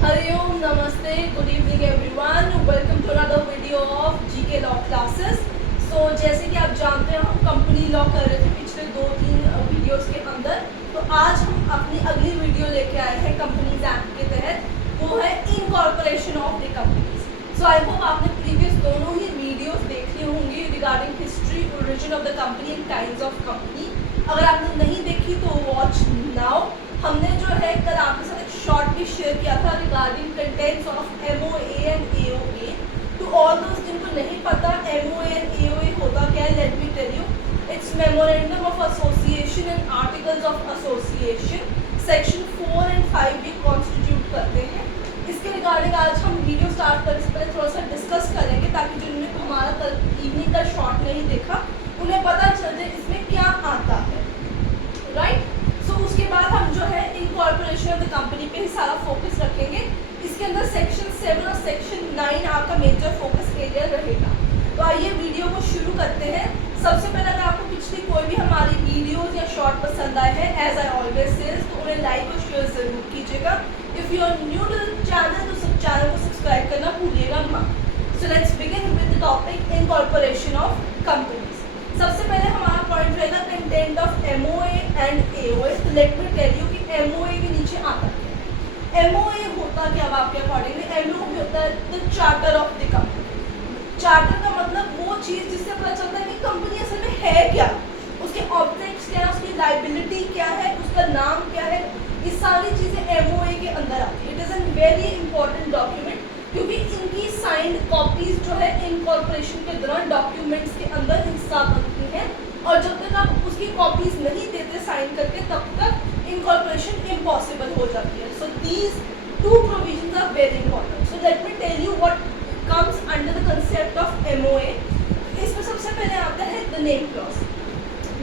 Hariom, Namaste, good evening everyone. Welcome to another video of GK Law classes. So जैसे कि आप जानते हैं हम कंपनी लॉ कर रहे थे पिछले 2-3 वीडियोस के अंदर, तो आज हम अपनी अगली वीडियो लेके आए हैं कंपनीज एक्ट के तहत, वो है incorporation of the companies. So I hope आपने प्रीवियस दोनों ही वीडियोस देख ली होंगी regarding history, origin of the company and kinds of company. अगर आपने नहीं देखी तो वॉच नाउ. हमने जो है कल आपके साथ एक शॉर्ट भी शेयर किया था regarding contents of MOA and AOA. To all दोस्त जिनको नहीं पता MOA एंड AOA होता क्या है, let me tell you. It's memorandum of association and articles of association. Section 4 and 5 भी कॉन्स्टिट्यूट करते हैं. इसके रिगार्डिंग आज हम वीडियो स्टार्ट करने से पहले थोड़ा सा डिस्कस करेंगे ताकि जिन्होंने हमारा कल इवनिंग का शॉर्ट नहीं देखा उन्हें पता चल जाए इसमें क्या आता है, राइट. सो उसके बाद हम जो है इनकॉर्पोरेशन ऑफ द कंपनी पे ही सारा फोकस रखेंगे. इसके अंदर सेक्शन 7 और सेक्शन 9 आपका मेजर फोकस एरिया रहेगा. तो आइए वीडियो को शुरू करते हैं. सबसे पहले अगर आपको पिछली कोई भी हमारी वीडियोस या शॉर्ट पसंद आए हैं, एज आई ऑलवेज सेज, तो उन्हें लाइक और शेयर जरूर कीजिएगा. If you are new to the channel तो सब चैनल को सब्सक्राइब करना भूलिएगा मत. So let's begin with the topic incorporation of companies. सबसे पहले हमारा पॉइंट रहेगा content of MOA and AOA. तो लेट मी टेल यू कि MOA के नीचे आता है. MOA होता क्या अब आपके अकॉर्डिंगली? MOA होता है the charter of the company. Charter का मतलब वो चीज़ जिससे पता चलता है कि कंपनी असल में है क्या, उसके ऑब्जेक्ट्स क्या है, उसकी लाइबिलिटी क्या है, उसका नाम क्या है. ये सारी चीज़ें MOA के अंदर आती है. It is an very important document क्योंकि इनकी साइंड कॉपीज जो है इनकॉर्पोरेशन के दौरान डॉक्यूमेंट्स के अंदर हिस्सा बनती हैं, और जब तक आप उसकी कॉपीज नहीं देते साइन करके तब तक इनकॉर्पोरेशन इम्पॉसिबल हो जाती है. So these two provisions are very important. So let me tell you what comes under the concept of MOA. इसमें सबसे पहले आता है the name clause.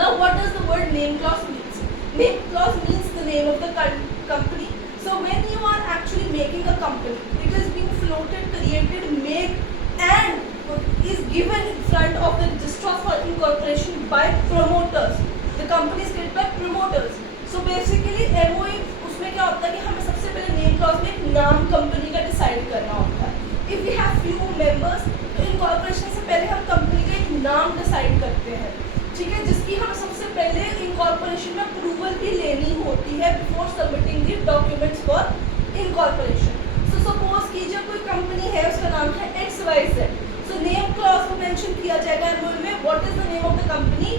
Now what does the word name clause means? Name clause means the name of the company. So when you are actually making a company, it is being floated, created, made and is given in front of the register for incorporation by promoters. The company is created by promoters. So basically MOA उसमें क्या होता है कि हमें सबसे पहले name clause में एक नाम कंपनी का डिसाइड करना होता है. If we have few members, तो इनकॉर्पोरेशन से पहले हम कंपनी का एक नाम डिसाइड करते हैं, ठीक है, जिसकी हमें सबसे पहले इनकॉर्पोरेशन में अप्रूवल भी लेनी होती है before submitting the documents for incorporation. So suppose कीजिए कोई कंपनी है, उसका नाम है XYZ. सो नेम क्लॉज को मेंशन किया जाएगा एमओए में. What is the name of the company?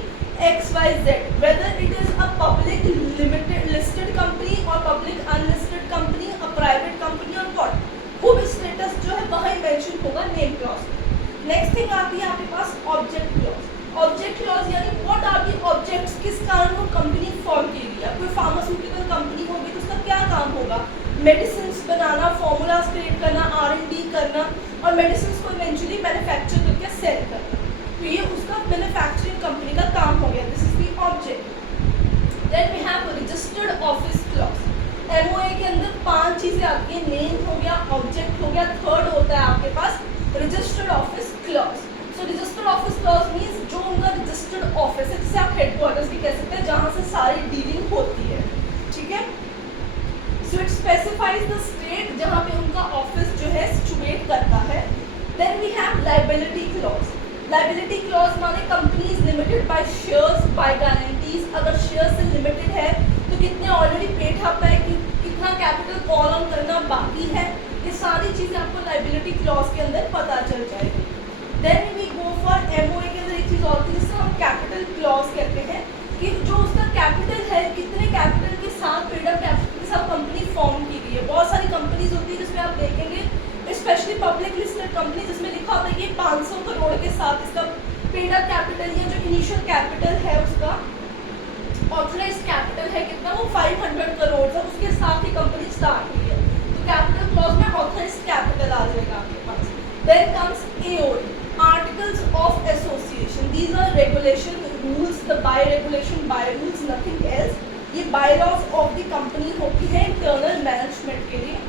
XYZ. Whether it is a public limited listed company और public unlisted company, a private company और व्हाट खूब स्टेटस जो है वहाँ मेंशन होगा नेम क्लॉज. नेक्स्ट थिंग आती है आपके पास ऑब्जेक्ट क्लॉज. ऑब्जेक्ट क्लॉज यानी व्हाट आर दी ऑब्जेक्ट्स, किस कारण वो कंपनी फॉर्म की गई है. कोई फार्मास्यूटिकल कंपनी होगी तो उसका क्या काम होगा? मेडिसिन बनाना, फॉर्मूलाज क्रिएट करना, R&D करना और मेडिसिन को इवेंचुअली मैन्युफैक्चर करके सेल करना. तो ये उसका मैन्युफैक्चरिंग कंपनी का काम हो गया. This is the object. Then we have registered office clause. MOA के अंदर 5 चीज़ें आती हैं. नेम हो गया, ऑब्जेक्ट हो गया, थर्ड होता है आपके पास रजिस्टर्ड ऑफिस क्लॉज. सो रजिस्टर्ड ऑफिस क्लॉज मीन्स जो उनका रजिस्टर्ड ऑफिस है, जिसे आप हेडक्वार्टर्स भी कह सकते हैं, जहाँ से सारी डीलिंग होती है, ठीक है. So it specifies the state जहाँ पे उनका ऑफिस जो है सिचुएट करता है. Then we have liability clause. Liability clause माने company is limited by shares, by guarantees. अगर शेयर से लिमिटेड है तो कितने ऑलरेडी पेड अप है, कितना कैपिटल कॉल ऑन करना बाकी है, ये सारी चीज़ें आपको लाइबिलिटी क्लॉज के अंदर पता चल जाएगी. Then we go for MOA के अंदर एक चीज़ और थी जिससे हम कैपिटल क्लॉज कहते हैं कि जो उसका कैपिटल है, कितने कैपिटल के साथ, पेड अप कैपिटल के साथ कंपनी फॉर्म की गई है. बहुत सारी कंपनीज होती है जिसमें आप देखेंगे स्पेशली पब्लिक लिस्टेड कंपनी जिसमें लिखा होता है कि 500 करोड़ के साथ इसका पेड अप कैपिटल या जो इनिशियल कैपिटल है उसका ऑथराइज कैपिटल है कितना, वो 500 करोड़ है. उसके साथ ही कंपनी स्टार्ट हुई है. तो कैपिटल क्लॉज में ऑथराइज कैपिटल आ जाएगा आपके पास. Then comes AOA, Articles of Association. These are regulation rules, the by regulation, by rules, nothing else. ये bylaws of the company होती है internal management के लिए.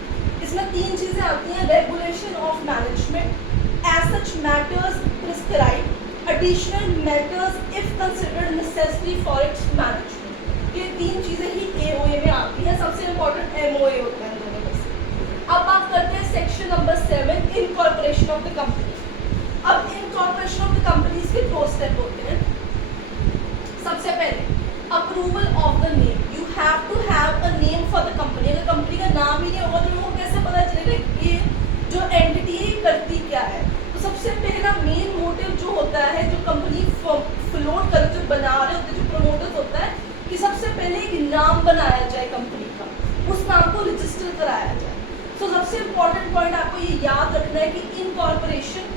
इसमें 3 चीज़ें आती हैं. Regulation of management, as such matters prescribed, additional matters if considered necessary for its management. ये 3 चीज़ें ही AOA में आती हैं. सबसे important MOA होता है दोनों में से. अब बात ऑफ द कंपनी। अब इनकॉर्पोरेशन ऑफ द कंपनीज के 2 स्टेप होते हैं। सबसे पहले approval of the name, you have to have a name for the company. अगर कंपनी का नाम ही नहीं होगा तो लोगों को कैसे पता चलेगा ये जो एंटिटी है करती क्या है। तो सबसे पहला मेन मोटिव जो होता है, जो कंपनी फ्लोट कर जो बना रहे होते हैं, जो प्रमोटर्स होता है कि सबसे पहले एक नाम बनाया जाए कंपनी का, उस नाम को रजिस्टर कराया जाए। तो सबसे इम्पोर्टेंट पॉइंट आपको ये याद रखना है कि इनकॉर्पोरेशन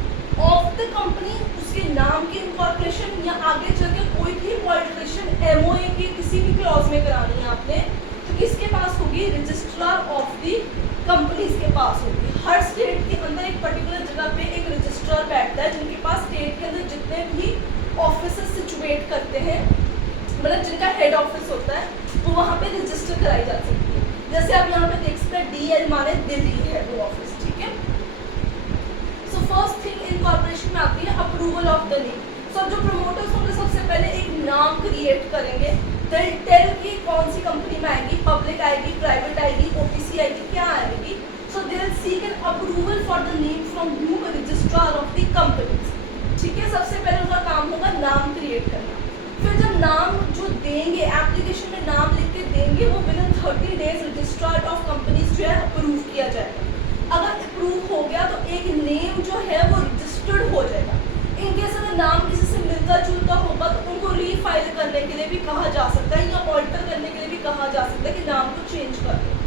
ऑफ द कंपनी, उसके नाम की इनकॉर्पोरेशन या आगे चल के कोई भी मॉडिफिकेशन एमओए के किसी भी क्लॉज में करानी है आपने, तो किसके पास होगी? रजिस्ट्रार ऑफ द कंपनीज के पास होगी। हर स्टेट के अंदर एक पर्टिकुलर जगह पे एक रजिस्ट्रार बैठता है, जिनके पास स्टेट के अंदर जितने भी ऑफिस सिचुएट करते हैं, मतलब जिनका हेड ऑफिस होता है, वो वहाँ पे रजिस्टर कराई जा सकती है। जैसे आप यहाँ पे देख सकते हैं DL माने दिल्ली है वो ऑफिस, ठीक है। सो फर्स्ट थिंग इनकॉर्पोरेशन में आती है अप्रूवल ऑफ द नेम। सो जो प्रमोटर्स होंगे सबसे पहले एक नाम क्रिएट करेंगे, टेल की कौन सी कंपनी में आएगी, पब्लिक आएगी, प्राइवेट आएगी, OPC आएगी, क्या आएगी। So they will seek an approval for the name from the registrar of the companies, ठीक है। सबसे पहले उनका काम होगा नाम क्रिएट करना। फिर जब नाम जो देंगे, एप्लीकेशन में नाम लिख के देंगे, वो with in 30 days registrar of companies जो है अप्रूव किया जाएगा। अगर अप्रूव हो गया तो एक नेम जो है वो रजिस्टर्ड हो जाएगा। इनकेस अगर नाम किसी से मिलता जुलता होगा तो उनको रीफाइल करने के लिए भी कहा जा सकता है या ऑल्टर करने के लिए भी कहा जा सकता है कि नाम को चेंज कर दो।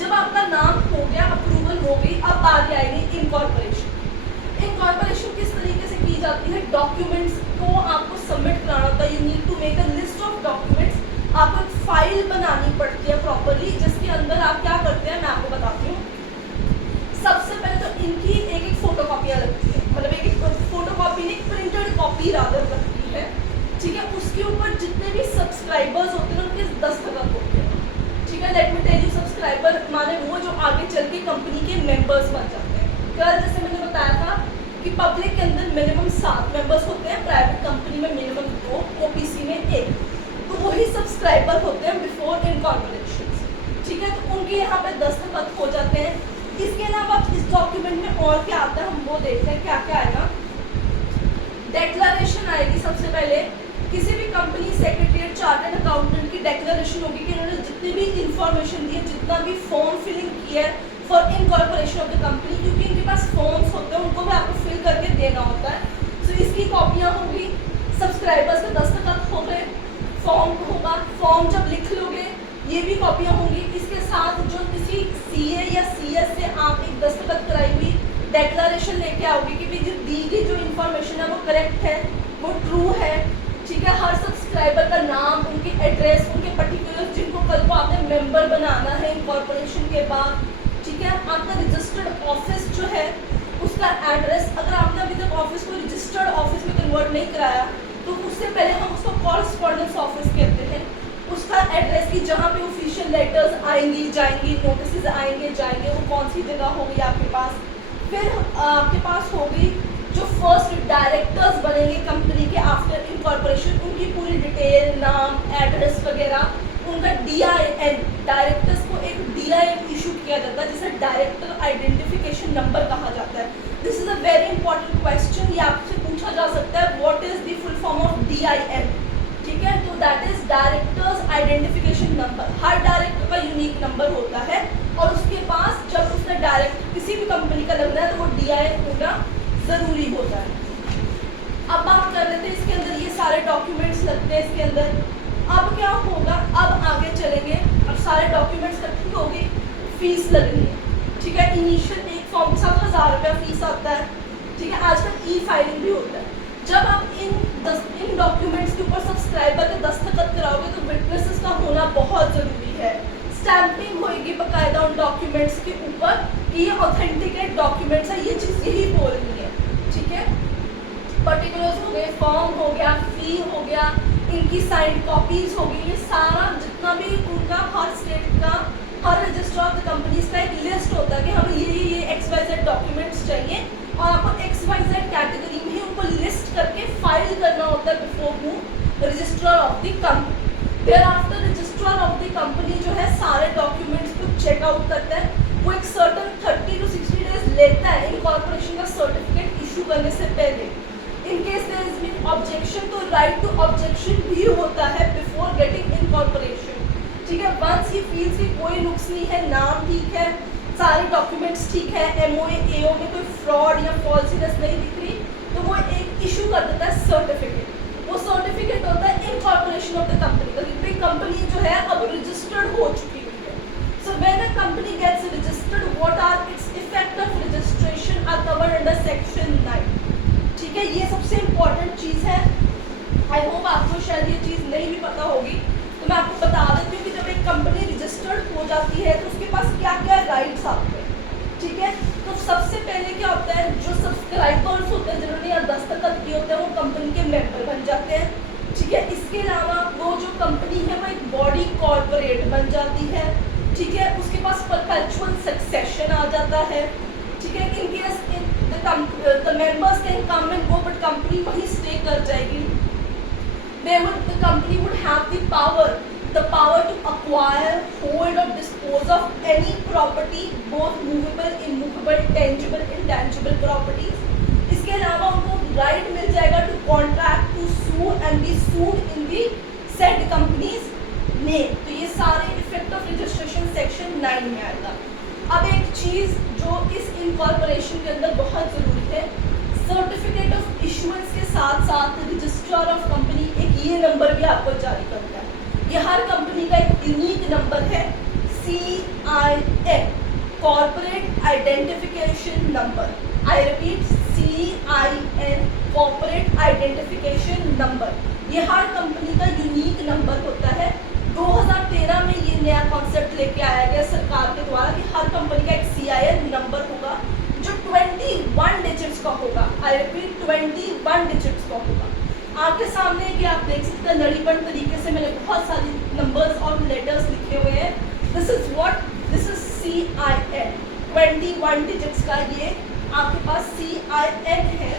जब आपका नाम हो गया, अप्रूवल हो गई, अब बारी आएगी इनकॉर्पोरेशन। इनकॉर्पोरेशन किस तरीके से की जाती है? डॉक्यूमेंट्स को आपको सबमिट कराना होता है। You need to make a list of documents. आपको एक फाइल बनानी पड़ती है प्रॉपरली, जिसके अंदर आप क्या करते हैं मैं आपको बताती हूँ। सबसे पहले तो इनकी एक एक फोटोकॉपियाँ लगती है, मतलब एक एक फोटोकॉपी नहीं, प्रिंटेड कॉपी रादर लगती है, ठीक है। उसके ऊपर जितने भी सब्सक्राइबर्स होते हैं उनके दस्तखत होते हैं, ठीक है। Let me tell you, subscriber माने वो जो आगे चल के कंपनी के मेंबर्स बन जाते हैं। कल जैसे मैंने बताया था कि पब्लिक के अंदर मिनिमम 7 मेंबर्स होते हैं, प्राइवेट कंपनी में मिनिमम 2, OPC में 1, तो वही सब्सक्राइबर होते हैं बिफोर इनकॉर्पोरेशन, ठीक है। तो उनके यहाँ पे दस्तखत हो जाते हैं। इसके अलावा इस डॉक्यूमेंट में और क्या आता है हम वो देखते हैं। क्या क्या आएगा? डेक्लरेशन आएगी सबसे पहले। किसी भी कंपनी सेक्रेटरी, चार्टर्ड अकाउंटेंट की डेक्लरेशन होगी कि उन्होंने जितनी भी इंफॉर्मेशन दी है, जितना भी फॉर्म फिलिंग किया है for incorporation of the company, क्योंकि इनके पास फॉर्म्स होते हैं, उनको भी आपको फिल करके देना होता है। सो इसकी कॉपियाँ होगी, सब्सक्राइबर्स के दस्तखत हो गए, फॉर्म होगा, फॉर्म जब लिख लोगे ये भी कॉपियाँ होंगी। इसके साथ जो किसी CA या CS से आप एक दस्तखत कराई हुई डेक्लरेशन लेके आओगे कि भाई जो दी गई जो इन्फॉर्मेशन है वो करेक्ट है, वो ट्रू है, ठीक है। हर सब्सक्राइबर का नाम, उनकी एड्रेस, उनके पर्टिकुलर्स, जिनको कल को आपने मेंबर बनाना है इनकॉर्पोरेशन के बाद, ठीक है। आपका रजिस्टर्ड ऑफिस जो है उसका एड्रेस, अगर आपने अभी तक ऑफिस को रजिस्टर्ड ऑफिस में कन्वर्ट नहीं कराया तो उससे पहले हम उसको कॉरस्पॉन्डेंस ऑफिस कहते हैं। उसका एड्रेस की जहाँ पे ऑफिशियल लेटर्स आएंगी जाएंगी, नोटिस आएंगे जाएंगे, वो कौन सी जगह होगी आपके पास। फिर आपके पास होगी जो फर्स्ट डायरेक्टर्स बनेंगे कंपनी के आफ्टर इनकॉर्पोरेशन, उनकी पूरी डिटेल, नाम, एड्रेस वगैरह, उनका DIN, डायरेक्टर्स को एक DIN इशू किया जाता है जिसे डायरेक्टर आइडेंटिफिकेशन नंबर कहा जाता है। This is a very important question, ये आपसे पूछा जा सकता है, what is the full form of DIN, ठीक है। तो that is directors identification number. Her director का यूनिक नंबर होता है और उसके पास जब उसने डायरेक्ट किसी भी कंपनी का लगना है तो वो DIN होना ज़रूरी होता है। अब बात कर लेते हैं इसके अंदर ये सारे डॉक्यूमेंट्स लगते हैं इसके अंदर। अब क्या होगा, अब आगे चलेंगे, अब सारे डॉक्यूमेंट्स इकट्ठी होगी, फीस लगनी है, ठीक है। इनिशियल एक फॉर्म के साथ 1000 रुपया फीस आता है, ठीक है। आजकल E-फाइलिंग भी होता है। जब आप इन डॉक्यूमेंट्स के ऊपर सब्सक्राइबर के दस्तखत कराओगे तो विटनेसेस का होना बहुत ज़रूरी है। स्टैंपिंग होएगी बाकायदा उन डॉक्यूमेंट्स के ऊपर कि ये ऑथेंटिकेट डॉक्यूमेंट्स है, ये चीज़ यही बोल रही है, ठीक है। पर्टिकुलर्स हो गए, फॉर्म हो गया, फी हो गया, इनकी साइंड कॉपीज हो गई, ये सारा जितना भी उनका हर स्टेट का, हर रजिस्टर ऑफ द कंपनीज का एक लिस्ट होता है कि हमें ये XYZ डॉक्यूमेंट्स चाहिए और आपको XYZ कैटेगरी में ही उनको लिस्ट करके फाइल करना होता है before registrar of the company. Thereafter registrar of the company जो है सारे डॉक्यूमेंट्स को चेकआउट करता है, वो एक सर्टन 30 to 60 डेज लेता है इनकॉर्पोरेशन का सर्टिफिकेट करने से पहले in case there is been objection, तो राइट टू ऑब्जेक्शन भी होता है बिफोर गेटिंग इनकॉर्पोरेशन। ठीक है, वंस ही फील्स कि कोई नुक्स नहीं है, नाम ठीक है, सारे डॉक्यूमेंट्स ठीक है, एमओए एओ में कोई फ्रॉड या फॉल्सीनेस नहीं दिख रही, तो वो एक इशू कर देता है सर्टिफिकेट। वो सर्टिफिकेट होता है इनकॉर्पोरेशन ऑफ द कंपनी का, क्योंकि कंपनी जो है अब रजिस्टर्ड हो चुकी हुई है। So when a company gets registered, what are its effect of registration are covered under section 9। ठीक है, ये सबसे इम्पोर्टेंट चीज़ है। आई होप आपको शायद ये चीज़ नहीं भी पता होगी, तो मैं आपको बता देती हूँ कि जब एक कंपनी रजिस्टर्ड हो जाती है तो उसके पास क्या क्या राइट्स आते हैं। ठीक है, तो सबसे पहले क्या होता है, जो सब्सक्राइबर्स होते हैं जिन्होंने यहाँ दस्तखत किए होते हैं वो कंपनी के मेंबर बन जाते हैं। ठीक है, इसके अलावा वो जो कंपनी है वो एक बॉडी कॉर्पोरेट बन जाती है। ठीक है, उसके पास परपेचुअल सक्सेशन आ जाता है। ठीक है, in case the members can come and go but company वहीं स्टे कर जाएगी। The company would have the power to acquire, hold or dispose of any property, both movable, immovable, tangible, intangible properties. इसके अलावा उनको right मिल जाएगा to contract, to sue and be sued in the said company's name. तो ये सारे effect of registration section 9 में आएगा। अब एक चीज़ जो इस इनकॉर्पोरेशन के अंदर बहुत ज़रूरी है, सर्टिफिकेट ऑफ इशुएंस के साथ साथ रजिस्ट्रार ऑफ कंपनी एक ये नंबर भी आपको जारी करता है। ये हर कंपनी का एक यूनिक नंबर है, CIN, corporate identification number. I repeat, CIN, corporate identification number. ये हर कंपनी का यूनिक नंबर होता है। 2013 में ये नया कॉन्सेप्ट लेके आया गया सरकार के द्वारा कि हर कंपनी का एक CIN नंबर होगा जो 21 डिजिट्स का होगा। आई रिपीट, 21 डिजिट्स का होगा। आपके सामने कि आप देख सकते हैं लड़ीबंद तरीके से मैंने बहुत सारी नंबर्स और लेटर्स लिखे हुए हैं। दिस इज CIN, 21 डिजिट्स का ये आपके पास CIN है।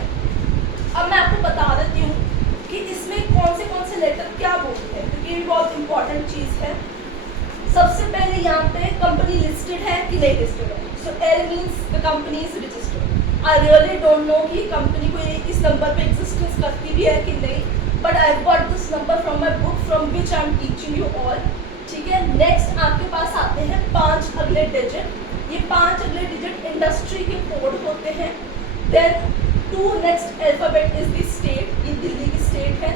अब मैं आपको बता देती हूँ कि इसमें कौन से लेटर क्या बोलते हैं, क्योंकि ये बहुत इंपॉर्टेंट चीज़ है। सबसे पहले यहाँ पे कंपनी लिस्टेड है कि नहीं लिस्टेड है। सो L means the company is registered. I really don't know कि कंपनी को इस नंबर पे एग्जिस्टेंस करती भी है कि नहीं, but I got this number from my book from which I am teaching you all. ठीक है, नेक्स्ट आपके पास आते हैं 5 अगले डिजिट। ये 5 अगले डिजिट इंडस्ट्री के कोड होते हैं। Then 2 next alphabet is the state, ये दिल्ली की स्टेट है।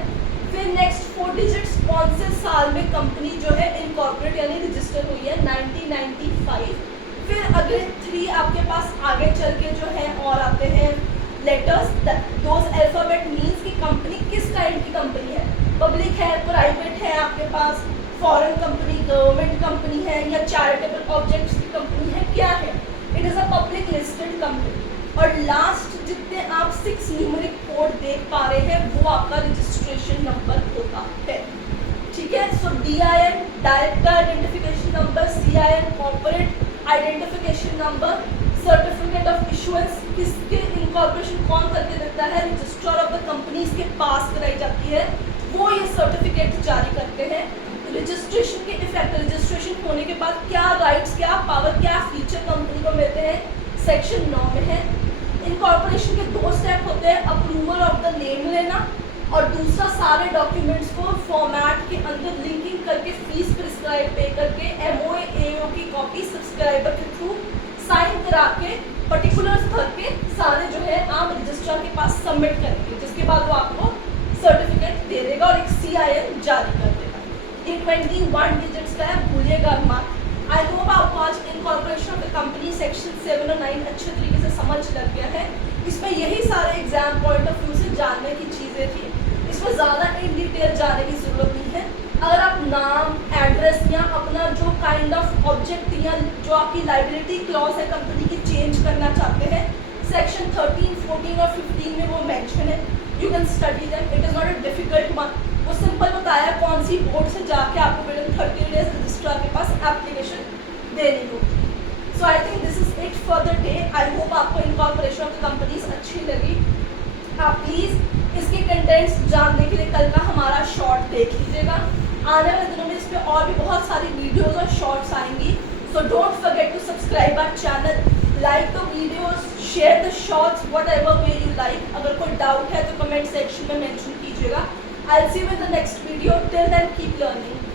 फिर नेक्स्ट 4 डिजिट्स कौन से साल में कंपनी जो है इनकॉर्पोरेट यानी रजिस्टर हुई है, 1995। फिर अगले 3 आपके पास आगे चल के जो है और आते हैं लेटर्स। दोज अल्फाबेट मीन्स कि कंपनी किस काइंड की कंपनी है, पब्लिक है, प्राइवेट है, आपके पास फॉरेन कंपनी, गवर्नमेंट कंपनी है या चैरिटेबल ऑब्जेक्ट्स की कंपनी है, क्या है। It is a public listed company. और लास्ट जितने आप 6 न्यूमेरिक कोड देख पा रहे हैं वो आपका रजिस्ट्रेशन नंबर होता है। ठीक है, सो DIN director identification number, CIN corporate identification number, certificate of issuance किसके इनकॉर्पोरेशन कौन करके देता है, रजिस्ट्रार ऑफ द कंपनी के पास कराई जाती है, वो ये सर्टिफिकेट जारी करते हैं। रजिस्ट्रेशन के इफेक्ट, रजिस्ट्रेशन होने के बाद क्या राइट्स, क्या पावर, क्या फीचर कंपनी को मिलते हैं, सेक्शन 9 में है। इनकॉर्पोरेशन के 2 स्टेप होते हैं, अप्रूवल ऑफ द नेम लेना और दूसरा सारे डॉक्यूमेंट्स को फॉर्मेट के अंदर लिंकिंग करके फीस प्रिस्क्राइब पे करके MOA AO की कॉपी सब्सक्राइबर के थ्रू साइन करा के पर्टिकुलर्स भर के सारे जो है आप रजिस्ट्रार के पास सबमिट करेंगे, जिसके बाद वो आपको सर्टिफिकेट दे देगा और एक CIN जारी कर देगा। ये 21 डिजिट्स का है, भूलिएगा मत। आई होप आपको आज incorporation of the company section 7 और 9 अच्छे तरीके से समझ लग गया है। इसमें यही सारे एग्जाम पॉइंट ऑफ व्यू से जानने की चीज़ें थी, इसमें ज़्यादा इन डिटेल जाने की ज़रूरत नहीं है। अगर आप नाम, एड्रेस या अपना जो काइंड ऑफ ऑब्जेक्ट या जो आपकी लाइबिलिटी क्लॉज है कंपनी की चेंज करना चाहते हैं, सेक्शन 13, 14 और 15 में वो मेंशन है। You can study them, it is not a difficult one. वो सिंपल बताया कौन सी बोर्ड से जाके आपको विद इन 30 डेज रजिस्ट्रार के पास एप्लीकेशन देनी होगी। So I think this is it for the day. I hope आपको इनकॉर्पोरेशन ऑफ द कंपनीज अच्छी लगी। आप प्लीज़ इसके कंटेंट्स जानने के लिए कल का हमारा शॉर्ट देख लीजिएगा। आने वाले दिनों में इस पर और भी बहुत सारी वीडियोज़ और शॉर्ट्स आएंगी। So don't forget to subscribe our channel, like the videos, share the shorts whatever way you like. अगर कोई डाउट है तो कमेंट सेक्शन में मेंशन कीजिएगा। I will see you in the next video. Till then keep learning.